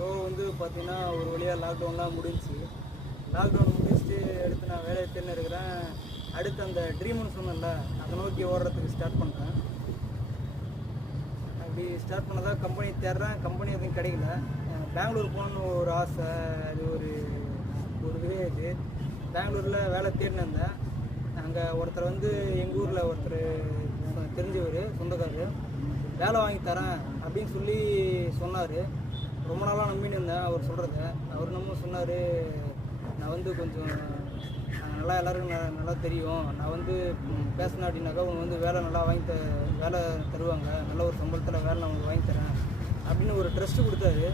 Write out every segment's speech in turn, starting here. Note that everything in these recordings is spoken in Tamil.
ஸோ வந்து பார்த்தீங்கன்னா ஒரு வழியாக லாக்டவுன்லாம் முடிஞ்சிச்சு. லாக்டவுன் முடிச்சுட்டு அடுத்து நான் வேலையை தேடின்னு இருக்கிறேன். அடுத்து அந்த ட்ரீம்னு சொன்னேன்ல, அதை நோக்கி ஓடுறதுக்கு ஸ்டார்ட் பண்ணுறேன். அப்படி ஸ்டார்ட் பண்ணதா கம்பெனி தேடுறேன், கம்பெனி எதுவும் கிடைக்கல. பெங்களூர் போகணுன்னு ஒரு ஆசை, அது ஒரு இது. பெங்களூரில் வேலை தேடின்னு இருந்தேன். அங்கே ஒருத்தர் வந்து எங்கள் ஊரில் ஒருத்தர் தெரிஞ்சவர், சொந்தக்காரர், வேலை வாங்கி தரேன் அப்படின்னு சொல்லி சொன்னார். ரொம்ப நாளாக நம்பின்னு இருந்தேன் அவர் சொல்கிறத. அவர் நம்ம சொன்னார், நான் வந்து கொஞ்சம் நல்லா எல்லோருக்கும் நல்லா தெரியும், நான் வந்து பேசினேன் அப்படின்னாக்கா உனக்கு வந்து வேலை நல்லா வேலை தருவாங்க, நல்ல ஒரு சம்பளத்தில் வேலை நான் உங்களுக்கு வாங்கி தரேன் அப்படின்னு ஒரு ட்ரஸ்ட்டு கொடுத்தாரு,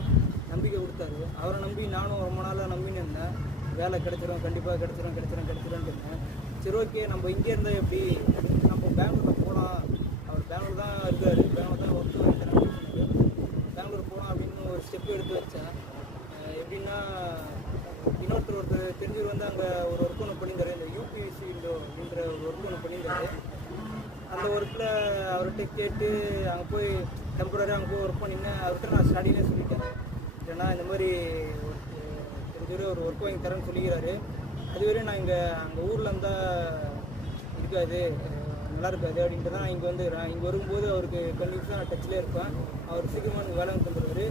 நம்பிக்கை கொடுத்தாரு. அவரை நம்பி நானும் ரொம்ப நாளாக நம்பின்னு இருந்தேன். வேலை கிடச்சிரும், கண்டிப்பாக கிடச்சிரும்னு இருந்தேன். சரி, ஓகே, நம்ம இங்கே இருந்தால் எப்படி, நம்ம பெங்களூரில் போகலாம். அவர் பெங்களூர் தான் இருக்கார், பெங்களூர் தான் ஒர்க்கு வாங்கி தரேன் அப்படின்னு சொன்னார். பெங்களூர் போகலாம் அப்படின்னு ஒரு ஸ்டெப்பு எடுத்து வச்சேன். எப்படின்னா, ஒருத்தர் தெரிஞ்சவர் வந்து அங்கே ஒரு ஒர்க் ஒன்று பண்ணியிருந்தார், இந்த யூபிஎஸ்சி அப்படின்ற ஒரு ஒர்க் ஒன்று பண்ணியிருந்தார். அந்த ஒர்க்கில் அவர்கிட்ட கேட்டு அங்கே போய் டெம்பரரியாக அங்கே போய் ஒர்க் பண்ணினேன். அவர்கிட்ட நான் ஸ்டார்டிங்கே சொல்லிட்டேன், ஏன்னா இந்த மாதிரி தெரிஞ்சவர் ஒரு ஒர்க் வாங்கி தரேன்னு சொல்லிக்கிறாரு. அதுவரையும் நான் அங்கே ஊரில் இருந்தால் இருக்காது, நல்லா இருக்காது அப்படின்ட்டு தான் நான் இங்கே வந்துக்கிறேன். இங்கே வரும்போது அவருக்கு கண்டிப்பாக நான் டச்சில் இருப்பேன். அவர் சீக்கிரமாக எனக்கு வேலை தந்துடுவார்.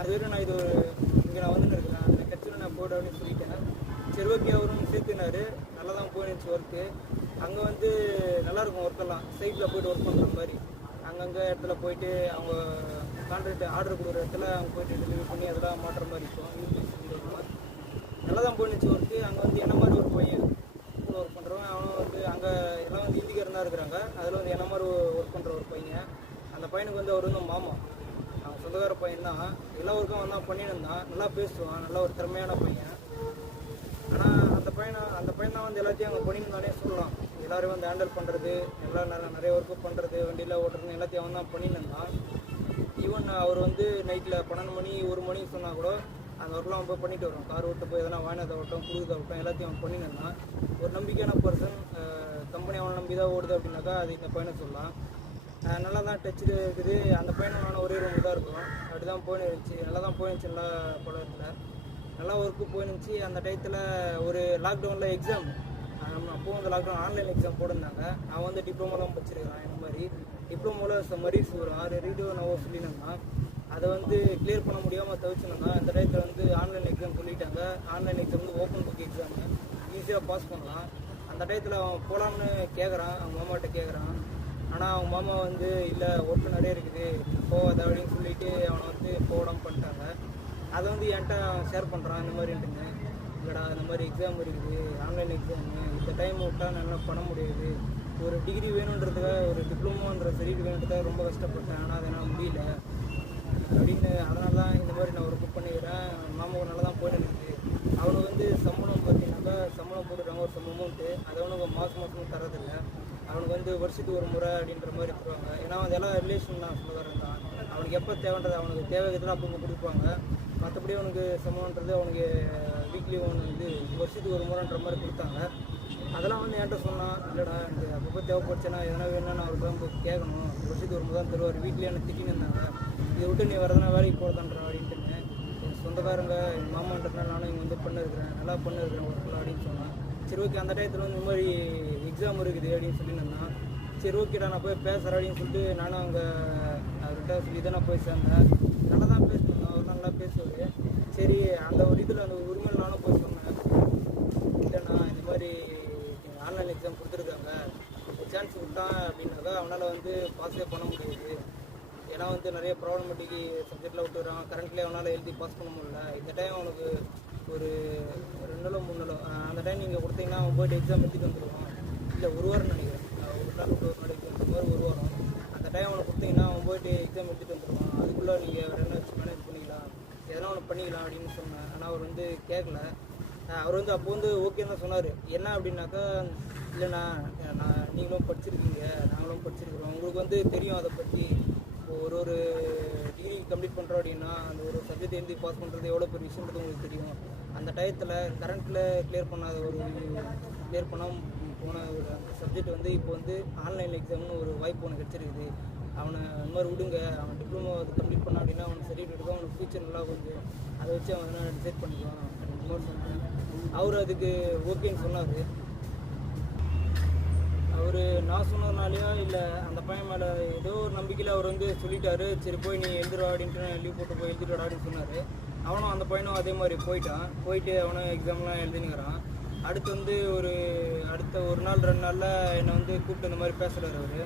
அதுவரையும் நான் இங்கே நான் வந்துன்னு இருக்கிறேன், அந்த டச்சில் நான் போய்டு அப்படின்னு சொல்லிட்டேன். சரி, ஓகே, அவரும் சேர்த்துனாரு. நல்லா தான் போயிடுச்சு ஒர்க்கு. அங்கே வந்து நல்லாயிருக்கும் ஒர்க்கெல்லாம், சைட்டில் போய்ட்டு ஒர்க் பண்ணுற மாதிரி. அங்கங்கே இடத்துல போயிட்டு அவங்க கான்ட்ராக்ட் ஆர்டர் கொடுக்குற இடத்துல அங்கே போய்ட்டு டெலிவரி பண்ணி அதெல்லாம் மாட்டுற மாதிரி இருக்கும். நல்லா தான் போயிடுச்சு ஒர்க்கு. அங்கே வந்து என்ன மாதிரி ஒரு பையன் ஒர்க் பண்ணுறவன், அவனும் வந்து அங்கே எல்லாம் வந்து ஹிந்திக்காரன் தான் இருக்கிறாங்க. அதில் வந்து என்ன மாதிரி ஒர்க் பண்ணுற ஒரு பையன். அந்த பையனுக்கு வந்து அவர் வந்து மாமா, அவன் சொந்தக்கார பையன் தான். எல்லா ஒர்க்கும் வந்தான் பண்ணின்னு இருந்தான். நல்லா பேசுவான், நல்லா ஒரு திறமையான பையன். ஆனால் அந்த பையன் தான் வந்து எல்லாத்தையும் அங்கே பண்ணியிருந்தானே சொல்லலாம். எல்லோரும் வந்து ஹேண்டில் பண்ணுறது, எல்லாம் நிறைய ஒர்க்கு பண்ணுறது, வண்டியில் ஓட்டுறது எல்லாத்தையும் அவன் தான் பண்ணின்னு இருந்தான். ஈவன் அவர் வந்து நைட்டில் 12 மணி 1 மணி சொன்னால் கூட அந்த ஒர்க்லாம் அவன் போய் பண்ணிட்டு வரும். கார் ஓட்டு போய் எதனா வாங்கினதை ஓட்டம், புதுதை ஓட்டம் எல்லாத்தையும் அவன் பண்ணின்னு இருந்தான். ஒரு நம்பிக்கையான பர்சன். கம்பெனி அவனை நம்பி தான் ஓடுது அப்படின்னாக்கா அது இந்த பையனை சொல்லலாம். நல்லா தான் டச்சு இருக்குது. அந்த பையனும் நானும் ஒரே ரூம் தான் இருக்கும். அப்படி தான் போயிடுச்சு, நல்லா தான் போயிடுச்சு. நல்லா படத்தில் நல்லா ஒர்க்கு போயிடுச்சு. அந்த டயத்தில் ஒரு லாக்டவுனில் எக்ஸாம், அப்போது வந்து லாக்டவுன் ஆன்லைன் எக்ஸாம் போட்டிருந்தாங்க. நான் வந்து டிப்ளமோலாம் படிச்சிருக்கிறேன். இந்த மாதிரி டிப்ளமோவில் மரீஸ் ஒரு 6 ரீடியோ நான் சொல்லியிருந்தேன். அதை வந்து கிளியர் பண்ண முடியாமல் தவிச்சுனா இந்த டயத்தில் வந்து ஆன்லைன் எக்ஸாம் சொல்லிட்டாங்க. ஆன்லைன் எக்ஸாம் வந்து ஓப்பன் புக் எக்ஸாமு, ஈஸியாக பாஸ் பண்ணலாம். அந்த டயத்தில் அவன் போகலான்னு கேட்குறான், அவங்க மாமாட்ட கேட்குறான். ஆனால் அவங்க மாமா வந்து இல்லை, ஒர்க்கு நிறைய இருக்குது, போகாத அப்படின்னு சொல்லிவிட்டு அவனை வந்து போடாமல் பண்ணிட்டாங்க. அதை வந்து என்கிட்ட ஷேர் பண்ணுறான், இந்த மாதிரின்ட்டுங்க. இல்லைடா, இந்த மாதிரி எக்ஸாம் இருக்குது, ஆன்லைன் எக்ஸாமு, இந்த டைம் விட்டால் நல்லா பண்ண முடியாது. ஒரு டிகிரி வேணுன்றதுக்காக, ஒரு டிப்ளமோன்ற சர்டிஃபிகேட் வேணுன்றதுக்காக ரொம்ப கஷ்டப்பட்டேன். ஆனால் அதை என்னால் முடியல அப்படின்னு. அதனால தான் இந்த மாதிரி நான் ஒரு புக் பண்ணிக்கிறேன். மாமாவுக்கு நல்லா தான் போயிட்டு இருக்குது. அவனுக்கு வந்து சம்பளம் பார்த்தீங்கன்னாக்கா சம்பளம் போட்டுட்டாங்க ஒரு அமௌண்ட்டு. அதை அவனுக்கு மாதம் தரதில்லை. அவனுக்கு வந்து வருஷத்துக்கு ஒரு முறை அப்படின்ற மாதிரி போடுவாங்க. ஏன்னா வந்து எல்லாம் ரிலேஷன் தான், சொந்தக்காரன் தான். அவனுக்கு எப்போ தேவைன்றது அவனுக்கு தேவைக்கிறதுலாம் அப்போ கொடுப்பாங்க. மற்றபடி அவனுக்கு சம்பளம்ன்றது அவனுக்கு வீக்லி ஒன்று இது வருஷத்துக்கு ஒரு முறைன்ற மாதிரி கொடுத்தாங்க. அதெல்லாம் வந்து என்கிட்ட சொன்னான், இல்லைடா எனக்கு அப்பப்போ தேவைப்படுச்சுன்னா எதனா வேணும்னா நான் அவருக்கு தான் கேட்கணும், வருஷத்துக்கு ஒரு முறை தான் தருவார். வீட்லேயே எனக்கு திட்டின்னு இருந்தாங்க, இதை விட்டு நீ வரதுனா வேலைக்கு போகிறதான்றா அப்படின்ட்டு. என் சொந்தக்காரங்க எங்கள் மாமான்றதுனால நானும் இங்கே வந்து பண்ணிருக்கிறேன், நல்லா பண்ணிருக்கிறேன் ஒர்க்கில் அப்படின்னு சொன்னான். சரி, ஓகே, அந்த டயத்தில் வந்து இந்த மாதிரி எக்ஸாம் இருக்குது அப்படின்னு சொல்லியிருந்தான். சரி, ஓகேடா, நான் போய் பேசுகிறேன் அப்படின்னு சொல்லிட்டு நானும் அங்கே அவர்கிட்ட சொல்லி தான் நான் போய் சேர்ந்தேன். நல்லா தான் பேசினேன், அவர் நல்லா பேசுவார். சரி, அந்த ஒரு இதில் அந்த உரிமையில் நானும் போய் சொன்னேன், இல்லைண்ணா இந்த மாதிரி ஆன்லைன் எக்ஸாம் கொடுத்துருக்காங்க, ஒரு சான்ஸ் விட்டான் அப்படின்னாக்கா அவனால் வந்து பாஸே பண்ண முடியாது. ஏன்னா வந்து நிறைய ப்ராப்ளமேட்டிக் சப்ஜெக்டில் விட்டுறான், கரண்ட்லேயே அவனால் எழுதி பாஸ் பண்ண முடியல. இந்த டைம் அவனுக்கு ஒரு 2 நாளோ 3 நாளோ அந்த டைம் நீங்கள் கொடுத்தீங்கன்னா அவன் போய்ட்டு எக்ஸாம் எழுதிட்டு வந்துடுவான். இல்லை, 1 வாரம் நினைக்கிறேன், ஒரு நாள் விட்டு ஒரு நாளைக்கு அந்த மாதிரி 1 வாரம். அந்த டைம் அவனை கொடுத்தீங்கன்னா அவன் போய்ட்டு எக்ஸாம் எழுதிட்டு வந்துடுவான். அதுக்குள்ளே நீங்கள் வேறு என்ன வச்சு மேனேஜ் பண்ணிக்கலாம், எதனா ஒன்று பண்ணிக்கலாம் அப்படின்னு சொன்னேன். ஆனால் அவர் வந்து கேட்கல. அவர் வந்து அப்போ வந்து ஓகேன்னு தான் சொன்னார். என்ன அப்படின்னாக்கா, இல்லைண்ணா நீங்களும் படிச்சிருக்கீங்க, நாங்களும் படிச்சிருக்கிறோம், உங்களுக்கு வந்து தெரியும் அதை பற்றி. இப்போ ஒரு டிகிரி கம்ப்ளீட் பண்ணுறோம் அப்படின்னா அந்த ஒரு சப்ஜெக்ட் எழுதி பாஸ் பண்ணுறது எவ்வளோ பெரிய விஷயன்றது உங்களுக்கு தெரியும். அந்த டயத்தில் கரண்ட்டில் கிளியர் பண்ணாத கிளியர் பண்ணாமல் போன ஒரு அந்த சப்ஜெக்ட் வந்து இப்போ வந்து ஆன்லைன் எக்ஸாம்னு ஒரு வாய்ப்பு ஒன்று கிடச்சிருக்குது. அவனை இந்த மாதிரி விடுங்க, அவன் டிப்ளமோ கம்ப்ளீட் பண்ணான் அப்படின்னா அவனுக்கு சர்டிஃபிகேட் இருக்கும், அவனுக்கு ஃபியூச்சர் நல்லா கொஞ்சம் அதை வச்சு அவன் என்ன டிசைட் பண்ணிக்குவான் அப்படின்ற மாதிரி சொன்னாங்க. அவர் அதுக்கு ஓகேன்னு சொன்னார். அவர் நான் சொன்னதுனாலையா இல்லை அந்த பையன் மேலே ஏதோ ஒரு நம்பிக்கையில் அவர் வந்து சொல்லிட்டாரு, சரி போய் நீ எழுதுறா அப்படின்ட்டு லீவ் போட்டு போய் எழுதிட்டு அப்படின்னு சொன்னார். அவனும் அந்த பையனும் அதே மாதிரி போயிட்டு அவனும் எக்ஸாம்லாம் எழுதினுக்கிறான். அடுத்து வந்து அடுத்த ஒரு நாள் 2 நாளில் என்னை வந்து கூப்பிட்டு இந்த மாதிரி பேசுகிறாரு அவர்.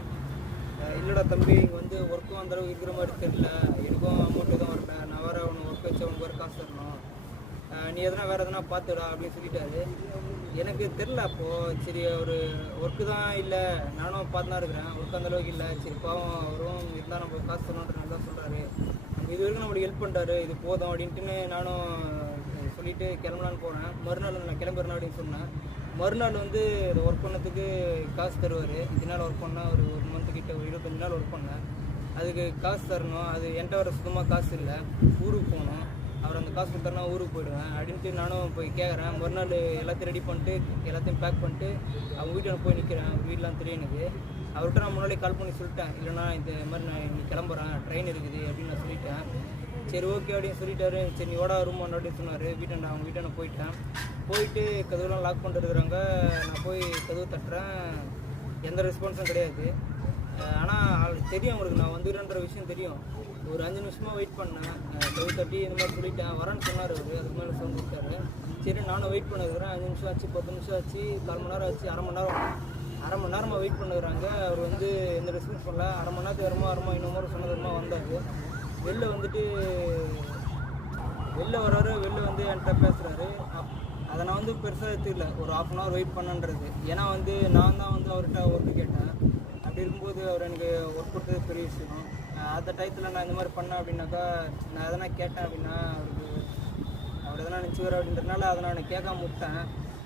இல்லைடா தம்பி, இங்கே வந்து ஒர்க்கும் அந்தளவுக்கு இருக்கிற மாதிரி தெரியல, எனக்கும் அமௌண்ட் எதுவும் வரல, நான் வேறு அவனுக்கு ஒர்க் வச்சு அவனுக்கு வேறு காசு தரணும், நீ வேறு எதனா பார்த்துடா அப்படின்னு சொல்லிட்டாரு. எனக்கு தெரில அப்போது. சரி ஒரு ஒர்க்கு தான் இல்லை, நானும் பார்த்து தான் இருக்கிறேன், ஒர்க் அந்தளவுக்கு இல்லை, சரி பாவம் அவரும் இருந்தால் நம்ம காசு தரணுன்ற தான் சொல்கிறாரு, நம்ம இது வரைக்கும் நம்மளுக்கு ஹெல்ப் பண்ணுறாரு, இது போதும் அப்படின்ட்டுன்னு நானும் சொல்லிவிட்டு கிளம்பலான்னு போனேன். மறுநாள் நான் கிளம்புறேன் அப்படின்னு சொன்னேன். மறுநாள் வந்து ஒர்க் பண்ணதுக்கு காசு தருவார். 5 நாள் ஒர்க் பண்ணால் ஒரு மந்த்துக்கிட்ட ஒரு 25 நாள் ஒர்க் பண்ணேன். அதுக்கு காசு தரணும். அது என்கிட்ட வர சுத்தமாக காசு இல்லை, ஊருக்கு போகணும். அவர் அந்த காசு கொடுத்தா ஊருக்கு போயிடுவேன் அப்படின்ட்டு நானும் போய் கேட்குறேன். மறுநாள் எல்லாத்தையும் ரெடி பண்ணிட்டு எல்லாத்தையும் பேக் பண்ணிட்டு அவங்க வீட்டில் போய் நிற்கிறேன். வீடெலாம் தெரியும் எனக்கு. அவர்கிட்ட நான் முன்னாடி கால் பண்ணி சொல்லிட்டேன், இல்லைனா இந்த மாதிரி நான் இங்கே கிளம்புறேன், ட்ரெயின் இருக்குது அப்படின்னு நான் சொல்லிட்டேன். சரி ஓகே அப்படின்னு சொல்லிட்டாரு. சரி நீ ஓடா ரூம் அப்படின்னு சொன்னார். அவங்க வீட்டை நான் போயிட்டு கதவுலாம் லாக் பண்ணிட்டு இருக்கிறாங்க. நான் போய் கதவு தட்டுறேன், எந்த ரெஸ்பான்ஸும் கிடையாது. ஆனால் தெரியும் அவங்களுக்கு நான் வந்துடுறேன்ற விஷயம் தெரியும். ஒரு 5 நிமிஷமாக வெயிட் பண்ணேன். கதவு தட்டி இந்த மாதிரி சொல்லிட்டேன், வரேன்னு சொன்னார் அவர். அதுக்கு மேலே சவுண்ட் விட்டார். சரி நானும் வெயிட் பண்ணிருக்கிறேன். 5 நிமிஷம் ஆச்சு, 10 நிமிஷம் ஆச்சு, 1/4 மணி நேரம் ஆச்சு, அரை மணி நேரமாக வெயிட் பண்ணுறாங்க. அவர் வந்து எந்த ரெஸ்பான்ஸ் பண்ணல. அரை மணி நேரத்துக்கு வரமா இன்னொரு சொன்னதுமா வந்தார். வெளில வர்றாரு. வெளில வந்து என்கிட்ட பேசுகிறாரு. அதை நான் வந்து பெருசாக எடுத்துக்கல, ஒரு 1/2 அன் ஹவர் வெயிட் பண்ணன்றது. ஏன்னா வந்து நான் தான் வந்து அவர்கிட்ட ஒர்க்கு கேட்டேன். அப்படி இருக்கும்போது அவர் எனக்கு ஒர்க் கொடுத்தது பெரிய விஷயம். அந்த டயத்தில் நான் இந்த மாதிரி பண்ணேன் அப்படின்னாக்கா, நான் எதனா கேட்டேன் அப்படின்னா அவர் எதனா நினச்சிவார் அப்படின்றதுனால அதை நான் கேட்காம விட்டேன்.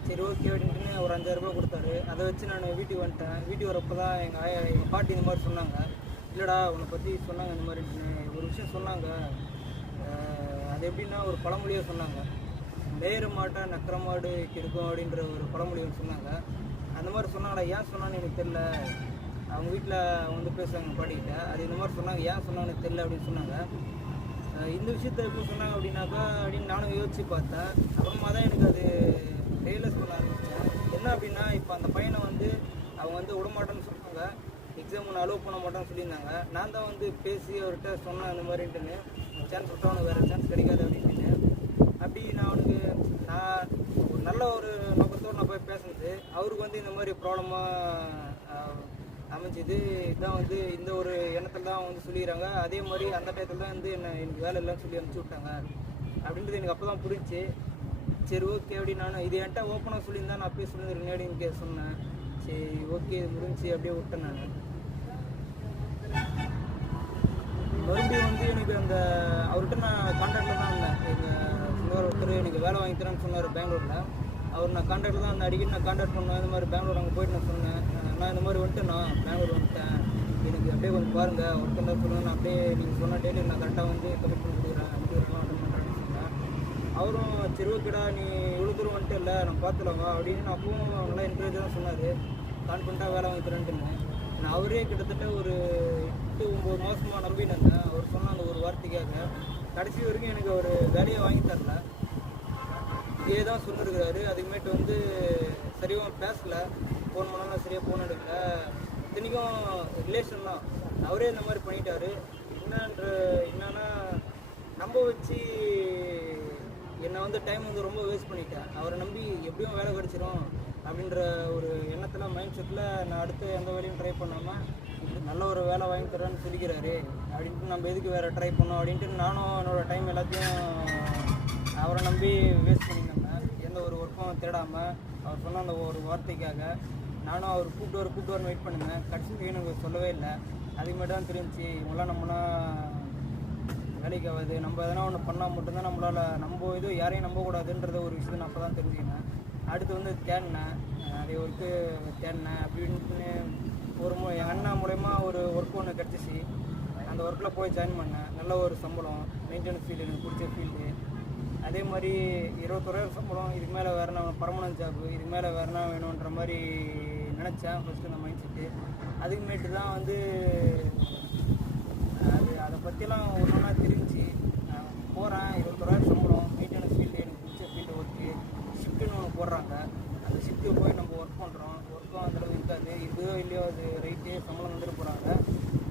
சரி ஓகே அப்படின்ட்டுன்னு ஒரு 5000 ரூபாய் கொடுத்தாரு. அதை வச்சு நான் வீட்டுக்கு வந்துட்டேன். வீட்டுக்கு வரப்போ தான் எங்கள் பாட்டி இந்த மாதிரி சொன்னாங்க, இல்லைடா உன்னை பற்றி சொன்னாங்க, இந்த மாதிரின்னு ஒரு விஷயம் சொன்னாங்க. அது எப்படின்னா ஒரு பழமொழியாக சொன்னாங்க, நேர மாட்டா நக்கிற மாடு கிடைக்கும் அப்படின்ற ஒரு பழமொழியை சொன்னாங்க. அந்த மாதிரி சொன்னாங்கடா. ஏன் சொன்னான்னு எனக்கு தெரில. அவங்க வீட்டில் வந்து பேசுவாங்க பாடிக்கிட்ட. அது இந்த மாதிரி சொன்னாங்க, ஏன் சொன்னாங்கன்னு எனக்கு தெரில அப்படின்னு சொன்னாங்க. இந்த விஷயத்த எப்படி சொன்னாங்க அப்படின்னாக்கா அப்படின்னு நானும் யோசித்து பார்த்தேன். அப்புறமா தான் எனக்கு அது ரியலைஸ் பண்ண ஆரம்பித்தேன். என்ன அப்படின்னா, இப்போ அந்த பையனை வந்து அவங்க வந்து விடமாட்டேன்னு சொன்னாங்க, எக்ஸாம் ஒன்று அலோவ் பண்ண மாட்டேன்னு சொல்லியிருந்தாங்க. நான் தான் வந்து பேசி அவர்கிட்ட சொன்னேன் இந்த மாதிரின்ட்டுன்னு, சான்ஸ் விட்டா அவனுக்கு வேறு சான்ஸ் கிடைக்காது அப்படின்ட்டு. அப்படி நான் ஒரு நல்ல ஒரு நோக்கத்தோடு நான் போய் பேசுனது. அவருக்கு வந்து இந்த மாதிரி ப்ராப்ளமாக அமைஞ்சிது. இதுதான் வந்து இந்த ஒரு எண்ணத்தில் தான் வந்து சொல்லிடுறாங்க. அதே மாதிரி அந்த டயத்தில் தான் வந்து எனக்கு வேலை இல்லைன்னு சொல்லி அனுப்பிச்சி விட்டாங்க அப்படின்றது எனக்கு அப்போ தான் புரிஞ்சு. சரி ஓகே அப்படி நான் இது என்கிட்ட ஓப்பனாக சொல்லியிருந்தா நான் அப்படியே சொல்லியிருந்தேன் நேடிங்க சொன்னேன். சரி ஓகே இது முடிஞ்சு அப்படியே விட்டேன். நான் மறுபடியும் வந்து எனக்கு அந்த அவர்கிட்ட நான் கான்டாக்டில் தான் இருந்தேன். எங்கள் சொந்தக்கார ஒருத்தர் எனக்கு வேலை வாங்கி தரேன்னு சொன்னார் பெங்களூரில். அவர் நான் கான்டாக்டில் தான் அந்த அடிக்கடி நான் கான்டாக்ட் பண்ணேன். இந்த மாதிரி பெங்களூர் அங்கே போயிட்டு நான் சொன்னேன், நான் இந்த மாதிரி வந்துட்டு நான் பெங்களூர் வந்துட்டேன், எனக்கு அப்படியே கொஞ்சம் பாருங்கள் ஒர்க் இருந்தால் சொல்லுங்கள், நான் அப்படியே நீங்கள் சொன்ன டேட்டு நான் கரெக்டாக வந்து கமிட்மெண்ட் கொடுக்குறேன், அப்படி இருக்கலாம் அட்டன் பண்ணுறேன்னு சொன்னேன். அவரும் சரி ஓகேடா நீ இவ்வளோ தூரம் வந்துட்டு இல்லை நம்ம பார்த்துலாமா அப்படின்னு அப்பவும் நல்லா என்கரேஜ் தான் சொன்னார். கான்ஃபிடண்ட்டாக வேலை வாங்கி தரேன்ட்டுன்னு. நான் அவரே கிட்டத்தட்ட ஒரு 8-9 மாதமாக நம்பினேன். அவர் சொன்ன அந்த ஒரு வார்த்தைக்காக கடைசி வரைக்கும் எனக்கு ஒரு வேலையை வாங்கி தரல. இதே தான் சொல்லியிருக்கிறாரு. அதுக்குமேட்டு வந்து சரியாக பேசலை, ஃபோன் பண்ணாலும் சரியாக ஃபோன் எடுக்கல. இத்தனைக்கும் ரிலேஷன் தான். அவரே இந்த மாதிரி பண்ணிட்டாரு. என்னன்னா நம்ப வச்சு என்னை வந்து டைம் வந்து ரொம்ப வேஸ்ட் பண்ணிட்டேன். அவரை நம்பி எப்படியும் வேலை கிடச்சிரும் அப்படின்ற ஒரு எண்ணத்தில் மைண்ட் செட்டில் நான் அடுத்து எந்த வேலையும் ட்ரை பண்ணாமல் நல்ல ஒரு வேலை வாங்கி தரேன்னு சொல்லிக்கிறாரு அப்படின்ட்டு நம்ம எதுக்கு வேறு ட்ரை பண்ணோம் அப்படின்ட்டு நானும் என்னோடய டைம் எல்லாத்தையும் அவரை நம்பி வேஸ்ட் பண்ணியிருந்தேன். எந்த ஒரு ஒர்க்கும் தேடாமல் அவர் சொன்ன அந்த ஒரு வார்த்தைக்காக நானும் அவர் கூப்பிட்டு வெயிட் பண்ணுவேன். கடைசி எனக்கு சொல்லவே இல்லை. அதுமாரி தான் தெரிஞ்சிச்சு இவங்களாம் நம்மனா வேலைக்கு ஆகாது, நம்ம எதனா ஒன்று பண்ணால் மட்டும்தான் நம்மளால் நம்ம இது யாரையும் நம்பக்கூடாதுன்றத ஒரு விஷயத்தை நான் அப்போ தான் தெரிஞ்சுக்கினேன். அடுத்து வந்து தேடினேன், நிறைய ஒர்க்கு தேடினேன். அப்படின்னு எங்கள் அண்ணா மூலயமா ஒரு ஒர்க் ஒன்று கிடச்சிச்சு. அந்த ஒர்க்கில் போய் ஜாயின் பண்ணேன். நல்ல ஒரு சம்பளம், மெயின்டெனன்ஸ் ஃபீல்டு எனக்கு பிடிச்ச ஃபீல்டு. அதே மாதிரி 21,000 சம்பளம். இதுக்கு மேலே வேறுனா பர்மனன்ட் ஜாப்பு, இதுக்கு மேலே வேறுனா வேணுன்ற மாதிரி நினச்சேன் ஃபஸ்ட்டு இந்த மைண்ட் செட்டு. அதுக்குமேட்டு தான் வந்து அதை பற்றிலாம் ஒன்று ஒன்றா தெரிஞ்சு போகிறேன். 21,000 சம்பளம், மெயின்டெனன்ஸ் ஃபீல்டு, எனக்கு பிடிச்ச ஃபீல்டு ஒர்க்கு. ஷிஃப்ட்டுன்னு ஒன்று போடுறாங்க. அந்த ஷிஃப்ட்டு போய் நம்ம ஒர்க் பண்ணுறோம். ஒர்க்கும் அந்தளவு இருக்காது. இதுவோ இல்லையோ அது ரைட்டு, சம்பளம் வந்துட்டு போகிறாங்க.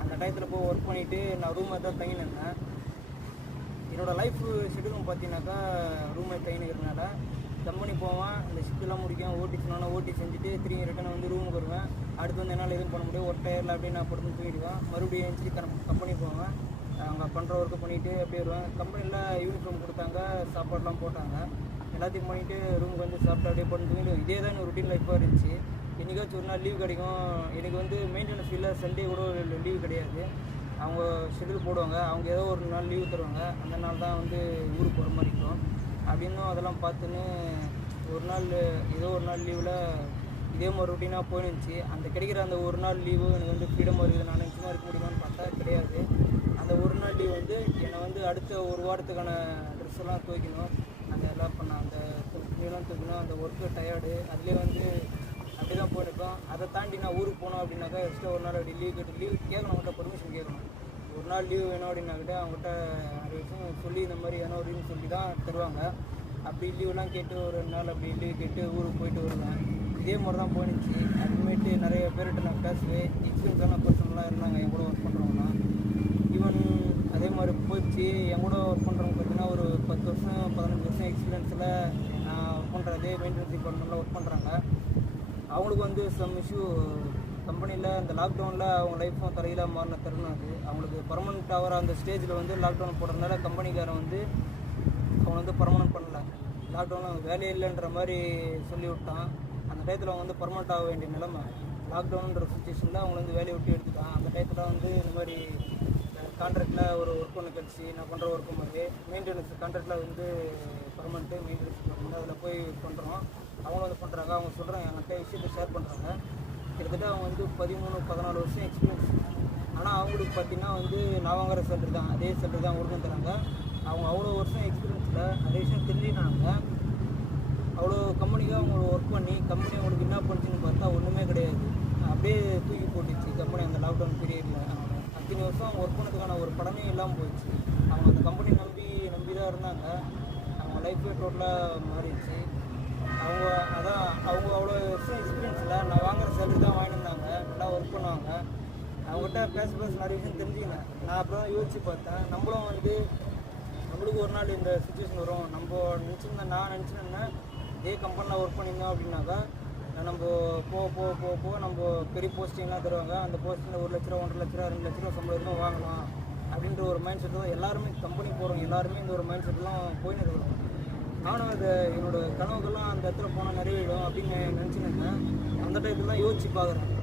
அந்த டயத்தில் போய் ஒர்க் பண்ணிவிட்டு நான் ரூமை தான் தங்கினேன். என்னோடய லைஃப் ஷெடியூலும் பார்த்தீங்கன்னாக்கா ரூமை தங்கினுக்கிறதுனால கம்பெனி போவேன், இந்த ஷிஃப்ட்லாம் முடிக்கும், ஓட்டி சொன்னால் ஓட்டி செஞ்சுட்டு திரும்பி ரிட்டன் வந்து ரூமுக்கு வருவேன். அடுத்து வந்து என்னால் எதுவும் பண்ண முடியும், ஒரு டயரில் அப்படியே நான் படுத்து தூங்கிடுவேன். மறுபடியும் எழுந்துச்சி கம்பெனி போவேன். அவங்க பண்ணுற ஒர்க்கு பண்ணிவிட்டு அப்படியே வருவேன். கம்பெனியில் யூனிஃபார்ம் கொடுத்தாங்க, சாப்பாடுலாம் போட்டாங்க. எல்லாத்தையும் பண்ணிவிட்டு ரூமுக்கு வந்து சாப்பிட்டு அப்படியே படுத்து தூங்கிடுவேன். இதே தான் எனக்கு ருட்டீன் லைஃப்பாக இருந்துச்சு. என்றைக்காச்சும் ஒரு நாள் லீவ் கிடைக்கும். எனக்கு வந்து மெயின்டெனன்ஸ் ஃபீல்டில் சண்டே கூட லீவ் கிடையாது. அவங்க ஷெடியூல் போடுவாங்க, அவங்க ஏதோ ஒரு நாள் லீவு தருவாங்க. அந்த நாள் தான் வந்து ஊருக்கு போகிற மாதிரி இருக்கும். அப்படின்னும் அதெல்லாம் பார்த்துன்னு ஒரு நாள் ஏதோ ஒரு நாள் லீவில் இதே மாதிரி ரொட்டீனாக போயிருந்துச்சு. அந்த கிடைக்கிற அந்த ஒரு நாள் லீவு எனக்கு வந்து ஃப்ரீடமாக இருக்குது. நான் நினச்சிமா இருக்க முடியுமான்னு பார்த்தா கிடையாது. அந்த ஒரு நாள் லீவ் வந்து என்னை வந்து அடுத்த ஒரு வாரத்துக்கான ட்ரெஸ் எல்லாம் துவைக்கணும். அந்த எல்லாம் அந்த துணியெல்லாம் துவைக்கணும். அந்த ஒர்க்கு டயர்டு அதுலேயே வந்து அப்படி தான் போயிருக்கோம். அதை தாண்டி நான் ஊருக்கு போனோம் அப்படின்னாக்கா எக்ஸ்ட்ரா ஒரு நாள் அப்படி லீவ் கேட்கணும், அவங்கள்ட்ட பர்மிஷன் கேட்கணும். ஒரு நாள் லீவ் வேணும் அப்படின்னாக்கிட்ட அவங்ககிட்ட நிறைய விஷயம் சொல்லி இந்த மாதிரி வேணும் அப்படின்னு சொல்லி தான் தருவாங்க. அப்படி லீவ்லாம் கேட்டு ஒரு 2 நாள் அப்படி லீவ் கேட்டு ஊருக்கு போயிட்டு வருவேன். இதே மாதிரி தான் போயிடுச்சு. அப்புறமேட்டு நிறைய பேர்கிட்ட நான் பேசுவேன். எக்ஸ்பீரியன்ஸான பர்சன்லாம் இருந்தாங்க என் கூட ஒர்க் பண்ணுறவங்களாம். ஈவன் அதே மாதிரி போயிடுச்சு. என் கூட ஒர்க் பண்ணுறவங்க பார்த்தீங்கன்னா ஒரு 10 வருஷம் 15 வருஷம் எக்ஸ்பீரியன்ஸில் நான் ஒர்க் பண்ணுறதே மெயின்டெனன்ஸ் டிபார்ட்மெண்ட்டில் ஒர்க் பண்ணுறாங்க. அவங்களுக்கு வந்து சம் இஷ்யூ கம்பெனியில் இந்த லாக்டவுனில் அவங்க லைஃப்பும் தரையில் மாறின தருணம் அது. அவங்களுக்கு பர்மனெண்ட் ஆகிற அந்த ஸ்டேஜில் வந்து லாக்டவுன் போடுறதுனால கம்பெனிக்காரன் வந்து அவனை வந்து பர்மனெண்ட் பண்ணல. லாக்டவுனில் அவங்க வேலையே இல்லைன்ற மாதிரி சொல்லி விட்டான். அந்த டயத்தில் அவங்க வந்து பர்மனெண்ட் ஆக வேண்டிய நிலைமை. லாக்டவுன்ற சுச்சுவேஷனில் அவங்கள வந்து வேலையை விட்டு எடுத்துட்டான். அந்த டயத்தில் வந்து இந்த மாதிரி கான்ட்ராக்டில் ஒரு ஒர்க் ஒன்று கிடச்சி நான் பண்ணுற ஒர்க்கு மாதிரி மெயின்டெனன்ஸ் கான்ட்ராக்டில் வந்து பர்மனெண்ட்டு மெயின்டெனன்ஸ் வந்து அதில் போய் பண்ணுறோம். அவங்க வந்து பண்ணுறாங்க, அவங்க சொல்கிறாங்க, என்கிட்ட விஷயத்தை ஷேர் பண்ணுறாங்க. கிட்டத்தட்ட அவங்க வந்து 13-14 வருஷம் எக்ஸ்பீரியன்ஸ். ஆனால் அவங்களுக்கு பார்த்தீங்கன்னா வந்து நான் வாங்குற சேலரி தான், அதே சேலரி தான் அவங்களுக்கும் தராங்க. அவங்க அவ்வளோ வருஷம் எக்ஸ்பீரியன்ஸில் நிறைய விஷயம் தெரிஞ்சுக்கிட்டாங்க. அவ்வளோ கம்பெனிக்கு அவங்க ஒர்க் பண்ணி கம்பெனி அவங்களுக்கு என்ன பண்ணுச்சுன்னு பார்த்தா ஒன்றுமே கிடையாது. அப்படியே தூக்கி போட்டுச்சு கம்பெனி அந்த லாக்டவுன் பீரியடில். அவங்க அத்தனை வருஷம் அவங்க ஒர்க் பண்ணதுக்கான ஒரு படமே இல்லாமல் போயிடுச்சு. அவங்க அந்த கம்பெனி நம்பி தான் இருந்தாங்க. அவங்க லைஃபே டோட்டலாக மாறிடுச்சு. அவங்க அவ்வளோ வருஷம் எக்ஸ்பீரியன்ஸில் நான் வாங்குற சேலரி தான் வாங்கியிருந்தாங்க. நல்லா ஒர்க் பண்ணுவாங்க. அவங்ககிட்ட பேச நிறைய விஷயம் தெரிஞ்சுக்கினேன். நான் அப்புறம் தான் யோசித்து பார்த்தேன், நம்மளுக்கு ஒரு நாள் இந்த சுச்சுவேஷன் வரும். நான் நினச்சிருந்தேன்னா இதே கம்பெனியில் ஒர்க் பண்ணியிருந்தோம் அப்படின்னாக்கா நம்ம போக நம்ம பெரிய போஸ்டிங்லாம் தருவாங்க. அந்த போஸ்டிங்கில் 1 லட்ச ரூபா 1.5 லட்ச ரூபா 2 லட்ச ரூபா சம்பளம் வரைக்கும் வாங்கலாம் அப்படின்ற ஒரு மைண்ட் செட்டு தான் எல்லாருமே கம்பெனி போகிறோம். எல்லாருமே இந்த ஒரு மைண்ட் செட்லாம் போயின்னு இருக்கிறோம். நானும் அதை என்னோடய கனவுகள்லாம் அந்த இடத்துல போனால் நிறைவேறும் அப்படின்னு நினச்சின்னு இருந்தேன். அந்த டைத்துலாம் யோசித்து பார்க்குறேன்.